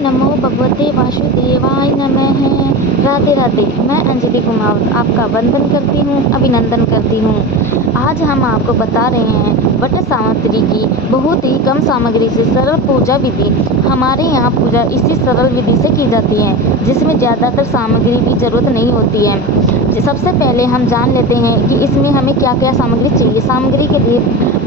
नमो भगवते वासुदेवाय नमः। राधे राधे। मैं अंजलि कुमावत आपका वंदन करती हूँ, अभिनंदन करती हूँ। आज हम आपको बता रहे हैं वट सावित्री की बहुत ही कम सामग्री से सरल पूजा विधि। हमारे यहाँ पूजा इसी सरल विधि से की जाती है, जिसमें ज़्यादातर सामग्री की जरूरत नहीं होती है। सबसे पहले हम जान लेते हैं कि इसमें हमें क्या क्या सामग्री चाहिए। सामग्री के लिए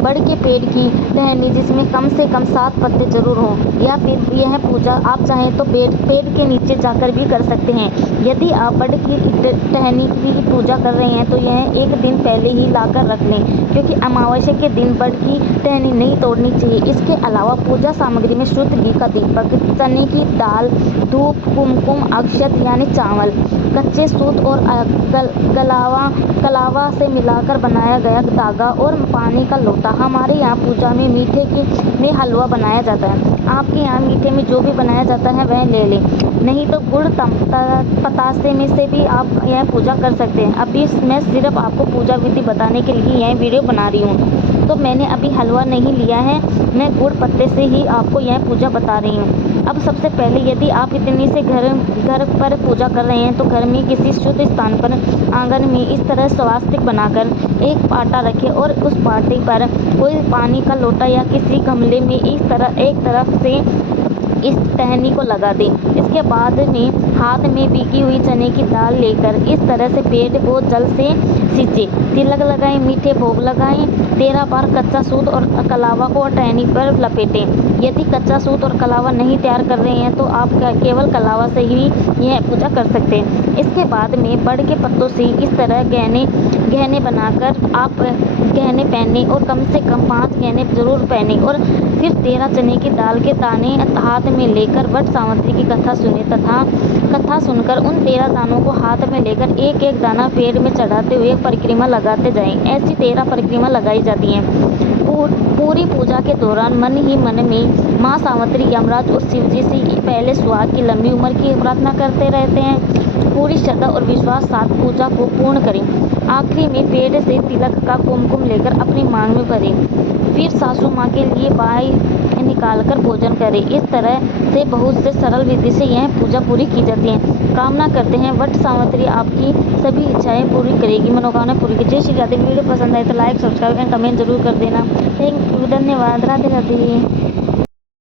बड़ के पेड़ की टहनी, जिसमें कम से कम 7 पत्ते जरूर हों, या फिर यह पूजा आप चाहें तो पेड़ के नीचे जाकर भी कर सकते हैं। यदि आप बड़ की टहनी की पूजा कर रहे हैं तो यह एक दिन पहले ही लाकर रख लें, क्योंकि अमावस्या के दिन बड़ की टहनी नहीं तोड़नी चाहिए। इसके अलावा पूजा सामग्री में शुद्ध घी का दीपक, चने की दाल, धूप, कुमकुम, अक्षत यानी चावल, कच्चे सूत और कलावा से मिलाकर बनाया गया धागा और पानी का लोटा। हमारे यहाँ पूजा में मीठे में हलवा बनाया जाता है। आपके यहाँ मीठे में जो भी बनाया जाता है वह ले लें, नहीं तो गुड़ पतासे में से भी आप यह पूजा कर सकते हैं। अभी मैं सिर्फ आपको पूजा विधि बताने के लिए यह वीडियो बना रही हूँ, तो मैंने अभी हलवा नहीं लिया है, मैं गुड़ पत्ते से ही आपको यह पूजा बता रही हूँ। अब सबसे पहले यदि आप इतनी से घर पर पूजा कर रहे हैं तो घर में किसी शुद्ध स्थान पर आंगन में इस तरह स्वास्तिक बनाकर एक पाटा रखें और उस पाटे पर कोई पानी का लोटा या किसी गमले में इस तरह एक तरफ से इस टहनी को लगा दें। इसके बाद में हाथ में भीगी हुई चने की दाल लेकर इस तरह से पेड़ को जल से सींचे, तिलक लगाएं, मीठे भोग लगाएं, 13 बार कच्चा सूत और कलावा को टहनी पर लपेटें। यदि कच्चा सूत और कलावा नहीं तैयार कर रहे हैं तो आप केवल कलावा से ही यह पूजा कर सकते हैं। इसके बाद में बड़ के पत्तों से इस तरह गहने बनाकर आप गहने पहने और कम से कम 5 गहने जरूर पहने, और फिर 13 चने की दाल के दाने हाथ में लेकर वट सावित्री की कथा सुने तथा कथा सुनकर उन 13 दानों को हाथ में लेकर एक एक दाना पेड़ में चढ़ाते हुए परिक्रमा लगाते जाएं। ऐसी 13 परिक्रमा लगाई जाती हैं। पूरी पूजा के दौरान मन ही मन में माँ सावित्री, यमराज और शिव जी से पहले सुहाग की लंबी उम्र की प्रार्थना करते रहते हैं। पूरी श्रद्धा और विश्वास साथ पूजा को पूर्ण करें। आखिरी में पेड़ से तिलक का कुमकुम लेकर अपनी मांग में भरें, फिर सासू माँ के लिए बाहर निकालकर भोजन करें। इस तरह से बहुत से सरल विधि से यह पूजा पूरी की जाती है। कामना करते हैं वट सावित्री आपकी सभी इच्छाएं पूरी करेगी, मनोकामना पूरी की। जय श्री राधे। वीडियो पसंद आए तो लाइक, सब्सक्राइब एंड कमेंट जरूर कर देना। थैंक यू, धन्यवाद। राधे राधे।